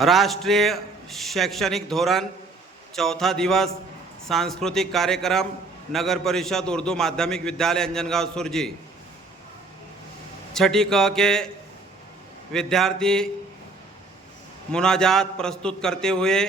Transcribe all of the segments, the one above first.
राष्ट्रीय शैक्षणिक धोरण, चौथा दिवस, सांस्कृतिक कार्यक्रम, नगर परिषद उर्दू माध्यमिक विद्यालय अंजनगांव सुरजी। छठी क के विद्यार्थी मुनाजात प्रस्तुत करते हुए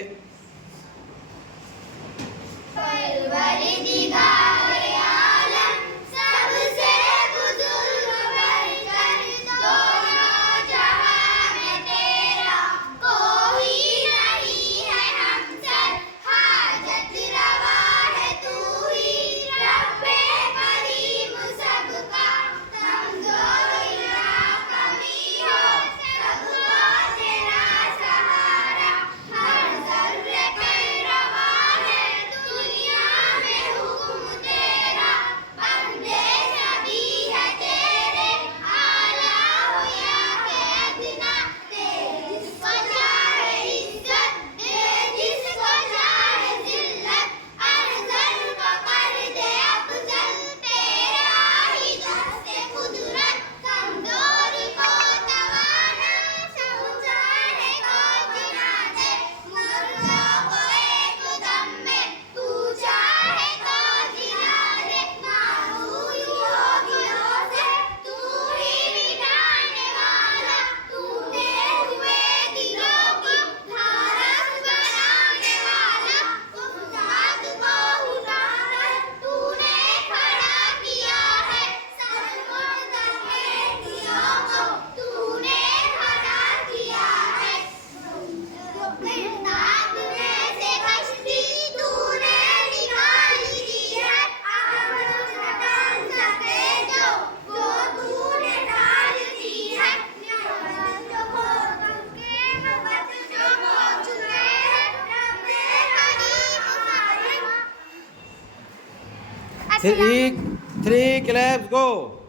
three claps go.